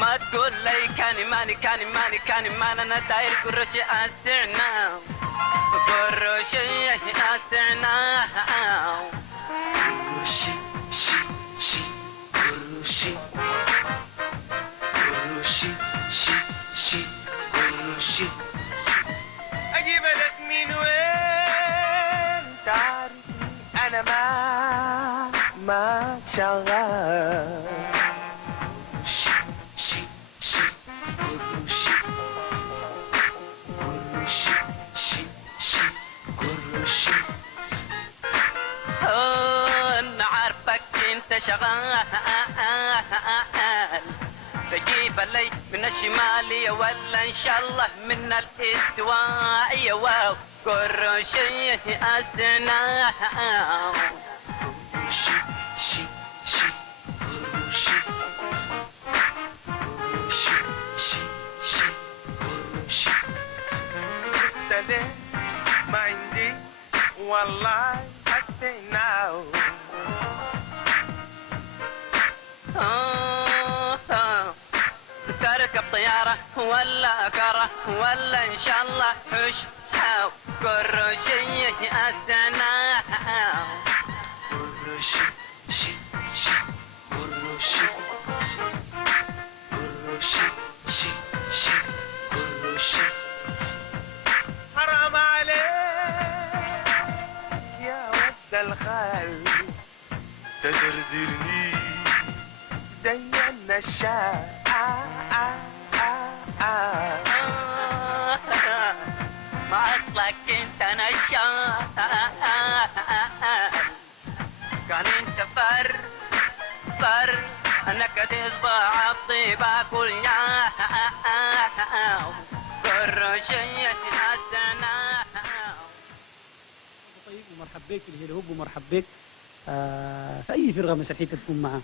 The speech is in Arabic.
ما تقول لي كاني ماني انا داير كل شيء اسعنا كل شيء اسعنا اجيب لك من وين تعرفني انا ما شغال انا عارفك انت شغال تجيب لي من الشمالية ولا ان شاء الله من الاستوائية واو كل شيء اسعنا ما عندي والله حسينا تركب طيارة ولا كرة ولا ان شاء الله حش حاو كل شيء اسعنا حرام عليك يا ود الخال تدردرني زي النشاء ما اصلك انت نشال كان انت فر انك تصبح الطيبة كل كل شيء اسعنا. طيب ومرحب بك في الهيل هوب ومرحب بك في اي فرقه مسرحيه تكون معاه.